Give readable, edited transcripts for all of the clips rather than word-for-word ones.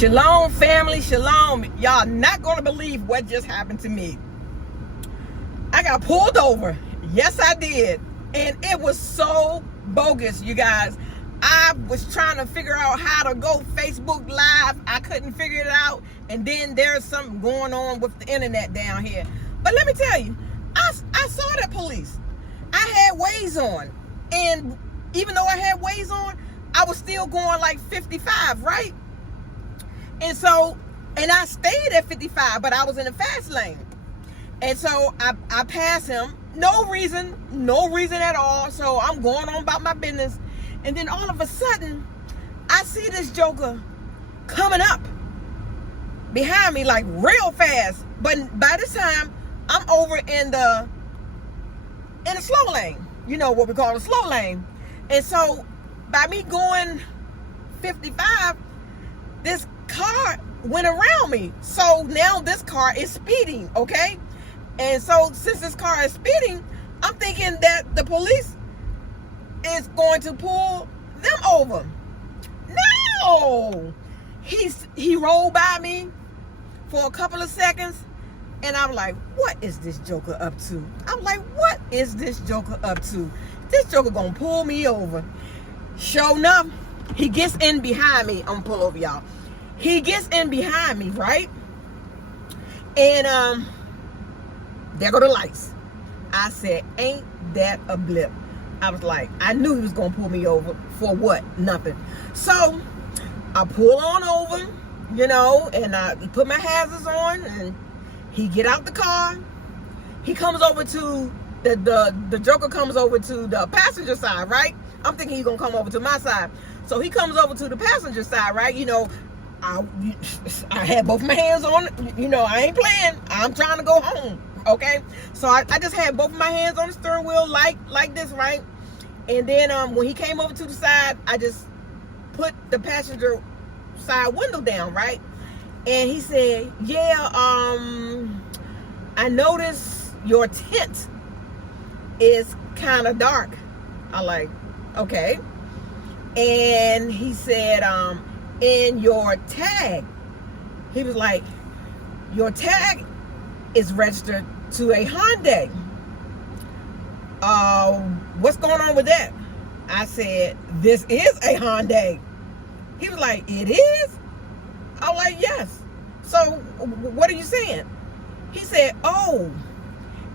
Shalom, family, shalom. Y'all not gonna believe what just happened to me. I got pulled over. Yes, I did. And it was so bogus, you guys. I was trying to figure out how to go Facebook Live. I couldn't figure it out. And then there's something going on with the internet down here. But let me tell you, I saw that police. I had Waze on. And even though I had Waze on, I was still going like 55, right? And so, and I stayed at 55, but I was in the fast lane. And so I passed him. No reason at all. So I'm going on about my business. And then all of a sudden, I see this joker coming up behind me like real fast. But by this time, I'm over in the slow lane. You know what we call the slow lane. And so by me going 55, this car went around me. So now this car is speeding, okay? And so since this car is speeding, I'm thinking that the police is going to pull them over. No! He rolled by me for a couple of seconds, and I'm like, what is this joker up to? I'm like, what is this joker up to? This joker gonna pull me over. Sure enough, he gets in behind me. I'm gonna pull over, y'all. He gets in behind me, right? And there go the lights. I said, ain't that a blip? I was like, I knew he was gonna pull me over for what? Nothing. So I pull on over, you know, and I put my hazards on, and he get out the car. He comes over to the joker comes over to the passenger side, right? I'm thinking he's gonna come over to my side. So he comes over to the passenger side, right? You know, I had both my hands on it. You know, I ain't playing. I'm trying to go home, okay? So I just had both of my hands on the steering wheel like this, right? And then when he came over to the side, I just put the passenger side window down, right? And he said, yeah, I noticed your tint is kind of dark. I like, okay. And he said, in your tag, he was like, your tag is registered to a Hyundai. What's going on with that? I said, this is a Hyundai. He was like, it is? I was like, yes. So what are you saying? He said, oh,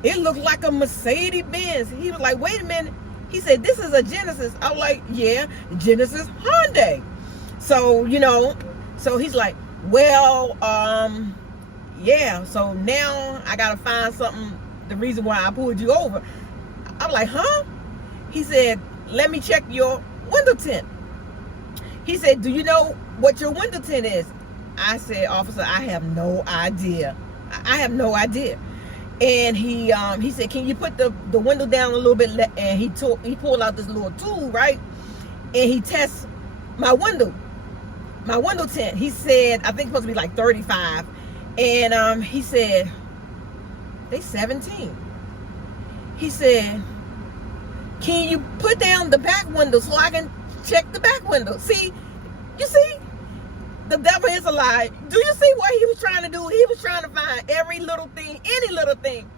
it looked like a Mercedes Benz. He was like, wait a minute. He said, this is a Genesis. I was like, yeah, Genesis Hyundai. So, you know, so he's like, well, yeah, so now I gotta find something, the reason why I pulled you over. I'm like, huh? He said, let me check your window tint. He said, do you know what your window tint is? I said, officer, I have no idea. I have no idea. And he said, can you put the window down a little bit? And he pulled out this little tool, right? And he tests my window tint. He said, I think it's supposed to be like 35. And he said, they 17. He said, can you put down the back window so I can check the back window? See, you see, the devil is a lie. Do you see what he was trying to do? He was trying to find every little thing, any little thing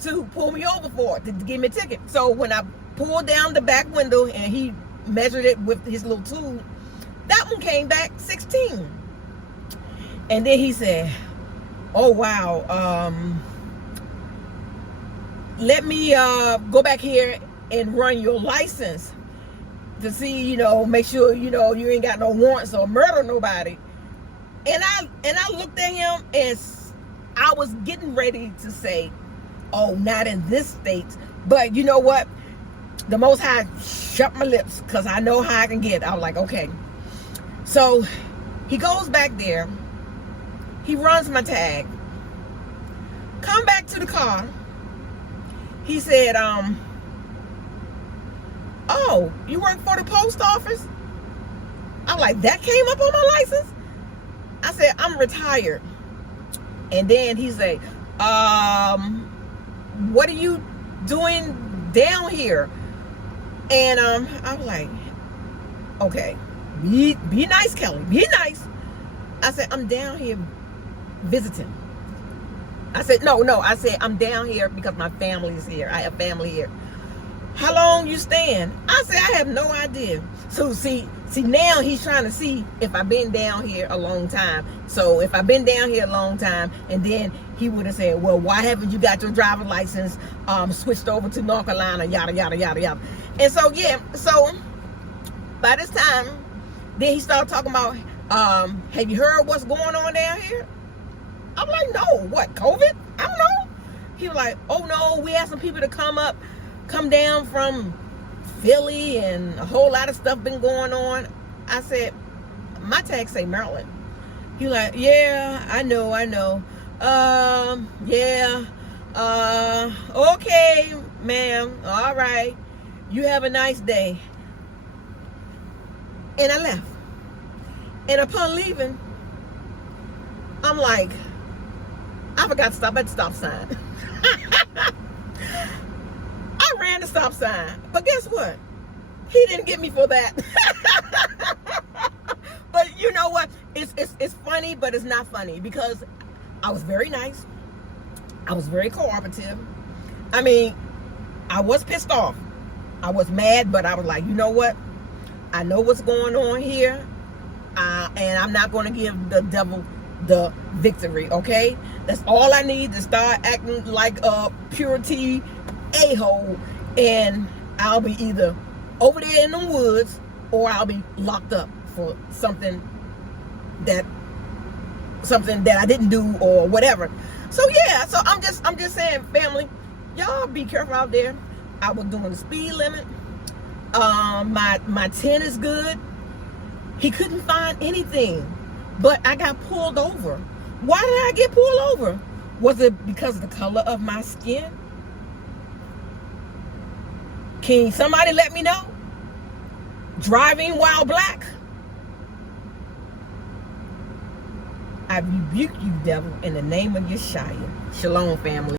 to pull me over for, to give me a ticket. So when I pulled down the back window and he measured it with his little tool, that one came back 16. And then he said, oh wow, let me go back here and run your license to see, you know, make sure, you know, you ain't got no warrants or murder nobody. And I looked at him, and I was getting ready to say, oh, not in this state. But you know what? The Most High shut my lips, because I know how I can get. I was like, okay. So he goes back there. He runs my tag. Come back to the car. He said, oh, you work for the post office? I'm like, that came up on my license? I said, I'm retired. And then he said, what are you doing down here? And I'm like, okay, be nice, Kelly, be nice. I said, I'm down here visiting. I said, no. I said, I'm down here because my family is here. I have family here. How long you staying? I said, I have no idea. So see, now he's trying to see if I've been down here a long time. So if I've been down here a long time, and then he would have said, well, why haven't you got your driver's license switched over to North Carolina, yada, yada, yada, yada. And so, yeah, so by this time, then he started talking about, have you heard what's going on down here? I'm like, no, what, COVID? I don't know. He was like, oh no, we had some people to come down from Philly, and a whole lot of stuff been going on. I said, my tags say Maryland. He like, yeah, I know. Yeah. Okay, ma'am. All right. You have a nice day. And I left. And upon leaving, I'm like, I forgot to stop at the stop sign. I ran the stop sign. But guess what? He didn't get me for that. But you know what? It's funny, but it's not funny, because I was very nice. I was very cooperative. I mean, I was pissed off. I was mad, but I was like, you know what? I know what's going on here. And I'm not going to give the devil the victory, okay? That's all I need to start acting like a purity a-hole, and I'll be either over there in the woods, or I'll be locked up for something that I didn't do or whatever. So yeah, so I'm just saying, family, y'all be careful out there. I was doing the speed limit. My 10 is good. He couldn't find anything, but I got pulled over. Why did I get pulled over? Was it because of the color of my skin? Can somebody let me know? Driving while black? I rebuke you, devil, in the name of Yeshua. Shalom, family.